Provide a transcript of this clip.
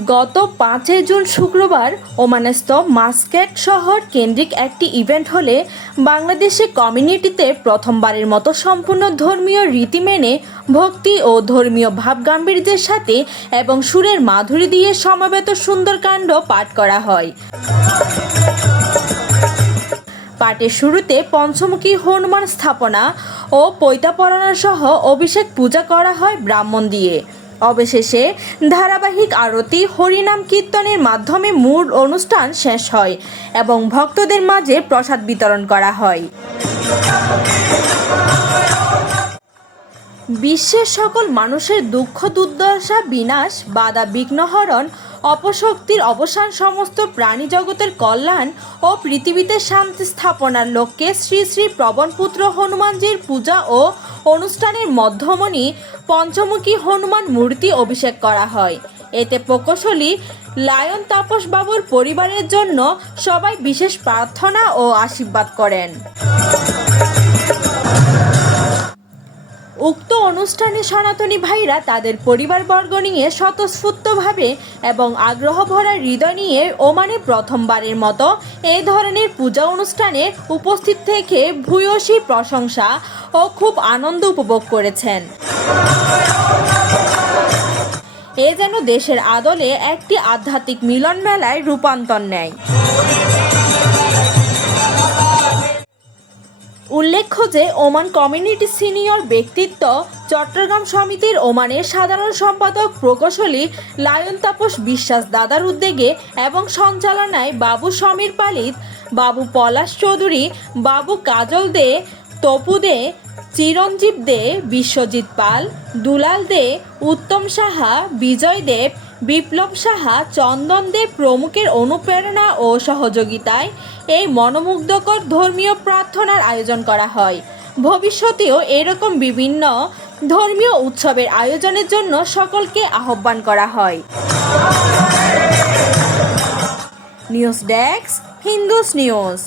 গত 5 জুন শুক্রবার ওমানস্থ মাস্কেট শহর কেন্দ্রিক একটি ইভেন্ট হলে বাংলাদেশি কমিউনিটিতে প্রথমবারের মতো সম্পূর্ণ ধর্মীয় রীতি মেনে ভক্তি ও ধর্মীয় ভাবগাম্ভীর্যের সাথে এবং সুরের মাধুরী দিয়ে সমবেত সুন্দরকাণ্ড পাঠ করা হয়। পাঠের শুরুতে পঞ্চমুখী হনুমান স্থাপনা ও পৈতা পরানো সহ অভিষেক পূজা করা হয় ব্রাহ্মণ দিয়ে। অবশেষে ধারাবাহিক আরতি হরিনাম কীর্তনের মাধ্যমে মূল অনুষ্ঠান শেষ হয় এবং ভক্তদের মাঝে প্রসাদ বিতরণ করা হয়। বিশ্বের সকল মানুষের দুঃখ দুর্দশা বিনাশ, বাধা বিঘ্নহরণ, অপশক্তির অবসান, সমস্ত প্রাণী জগতের কল্যাণ ও পৃথিবীতে শান্তি স্থাপনার লক্ষ্যে শ্রী শ্রী প্রবণপুত্র হনুমানজির পূজা ও অনুষ্ঠানের মধ্যমণি পঞ্চমুখী হনুমান মূর্তি অভিষেক করা হয়। এতে প্রকৌশলী লায়ন তাপস বাবুর পরিবারের জন্য সবাই বিশেষ প্রার্থনা ও আশীর্বাদ করেন। উক্ত অনুষ্ঠানে সনাতনী ভাইরা তাদের পরিবারবর্গ নিয়ে স্বতঃস্ফূর্তভাবে এবং আগ্রহ ভরা হৃদয় নিয়ে ওমানে প্রথমবারের মতো এই ধরনের পূজা অনুষ্ঠানে উপস্থিত থেকে ভূয়সী প্রশংসা ও খুব আনন্দ উপভোগ করেছেন। এ যেন দেশের আদলে একটি আধ্যাত্মিক মিলন মেলায় রূপান্তর নেয়। উল্লেখ্য যে ওমান কমিউনিটি সিনিয়র ব্যক্তিত্ব চট্টগ্রাম সমিতির ওমানের সাধারণ সম্পাদক প্রকৌশলী লায়ন তাপস বিশ্বাস দাদার উদ্যোগে এবং সঞ্চালনায় বাবু সমীর পালিত, বাবু পলাশ চৌধুরী, বাবু কাজল দে, তপু দে, চিরঞ্জীব দে, বিশ্বজিৎ পাল, দুলাল দে, উত্তম সাহা, বিজয় দেব, বিপ্লব সাহা, চন্দন দেব প্রমুখের অনুপ্রেরণা ও সহযোগিতায় এই মনোমুগ্ধকর ধর্মীয় প্রার্থনার আয়োজন করা হয়। ভবিষ্যতেও এরকম বিভিন্ন ধর্মীয় উৎসবের আয়োজনের জন্য সকলকে আহ্বান করা হয়। News desk, Hindus news.